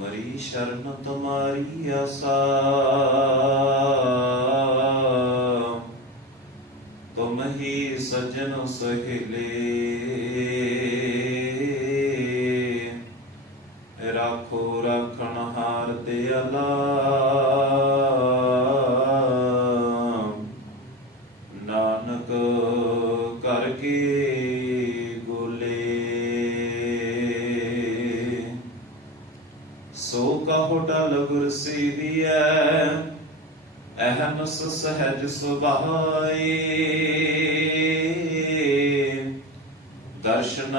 ਪਈ ਸ਼ਰਨ ਤੁਮਾਰੀ ਆਸਾ ਸੋ ਕਹੋ ਟਲ ਗੁਰ ਸੇਵੀਐ ਅਹਨਸ ਸਹਿਜ ਸੁਭਾਏ। ਦਰਸ਼ਨ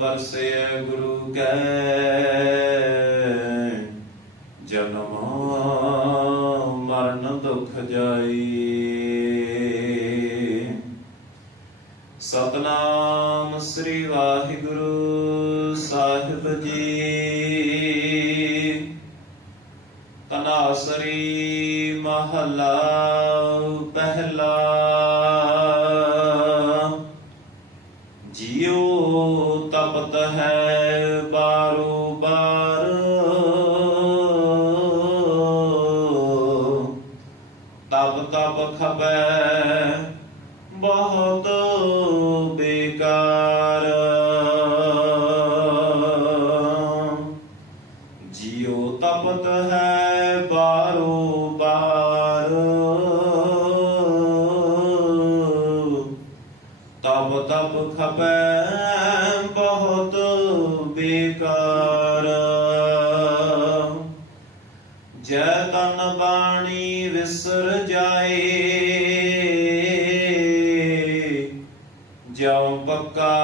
ਪਰਸੇ ਗੁਰੂ ਕੈ, ਜਨਮ ਮਰਨ ਦੁਖ ਜਾਈ ਸਤਨਾਮ ਸ੍ਰੀ ਵਾਹਿਗੁਰੂ ਸਾਹਿਬ ਜੀ। ਮਹਲਾ ਪਹਿਲਾ। ਜਿਉ ਤਪਤ ਹੈ ਬਾਰੋ ਬਾਰ। ਤਪ ਤਪ ਖਬੈ ਬਹੁਤ ਖਪੈ ਬਹੁਤ ਬੇਕਾਰ। ਜੈ ਤਨ ਬਾਣੀ ਵਿਸਰ ਜਾਏ, ਜਿਉ ਪੱਕਾ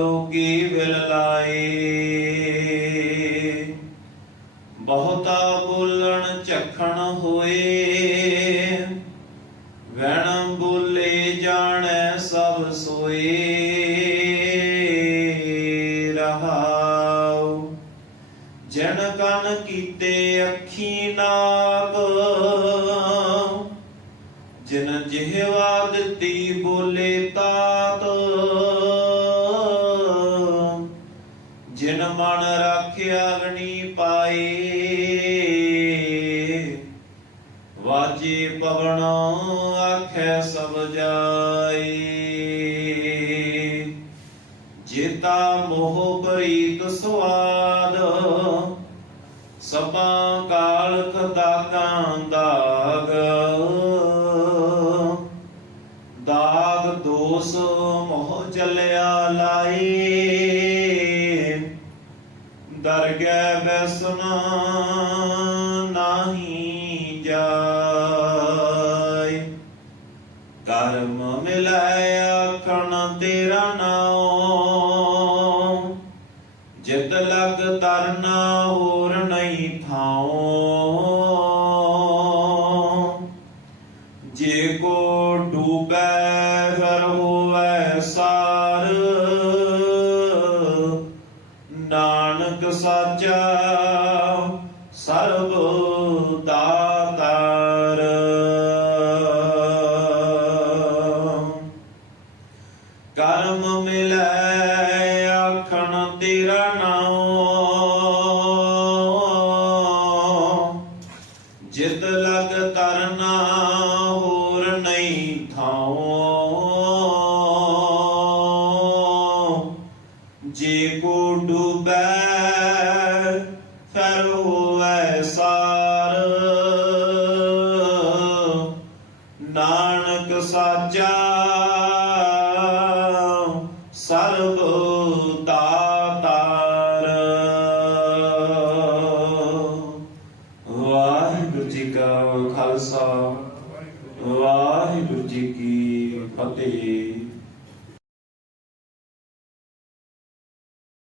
ਰੋਗੀ ਵਿਲ ਲਾਏ। ਬਹੁਤਾ ਬੋਲਣ ਝਖਣ ਹੋਏ ਕੀਤੇ ਅੱਖੀ ਜਿਨ ਜਿਹਵਾ ਦਿੱਤੀ ਬੋਲੇ ਤਾਤ। ਜਿਨ ਮਨ ਰਾਖਿਆ ਅਗਨੀ ਪਾਏ। ਵਾਜੇ ਪਵਨ ਆਖੈ ਸਭ ਜਾਏ। ਜੇਤਾ ਮੋਹ ਪ੍ਰੀਤ ਸਵਾਦ ਸਭਾ ਕਾਲ ਖਦਾਕਾਂ ਦਾਗ। ਦਾਗ ਦੋਸ ਮੋਹ ਚਲਿਆ ਲਾਏ ਦਰਗਹਿ ਬੈਸਨ ਨਾਹੀ ਜਾਏ। ਕਰਮ ਮਿਲਾਇਆ ਕਣ ਤੇਰਾ ਨਾਮ ਹੋਰ ਨਹੀਂ ਥਾਉ। ਜੇ ਕੋ ਡੂਬੈ, ਫਿਰ ਹੋਵੈ ਸਾਰ। ਨਾਨਕ ਸਾਚਾ ਸਰਬ ਦਾਤਾਰ। ਕਰਮ ਮਿਲੈ, ਆਖਣ ਤੇਰਾ ਨਾਮ ਥਾਉ ਜੇ ਕੋ ਡੂਬੈ ਫਿਰ ਹੋਵੈ ਸਾਰ। ਨਾਨਕ ਸਾਚਾ ਸਰਬ ਦਾਤਾਰ। ਵਾਹਿਗੁਰੂ ਜੀ ਕਾ ਖਾਲਸਾ। ਵਾਹਿਗੁਰੂ ਜੀ ਕੀ ਫਤਿਹ।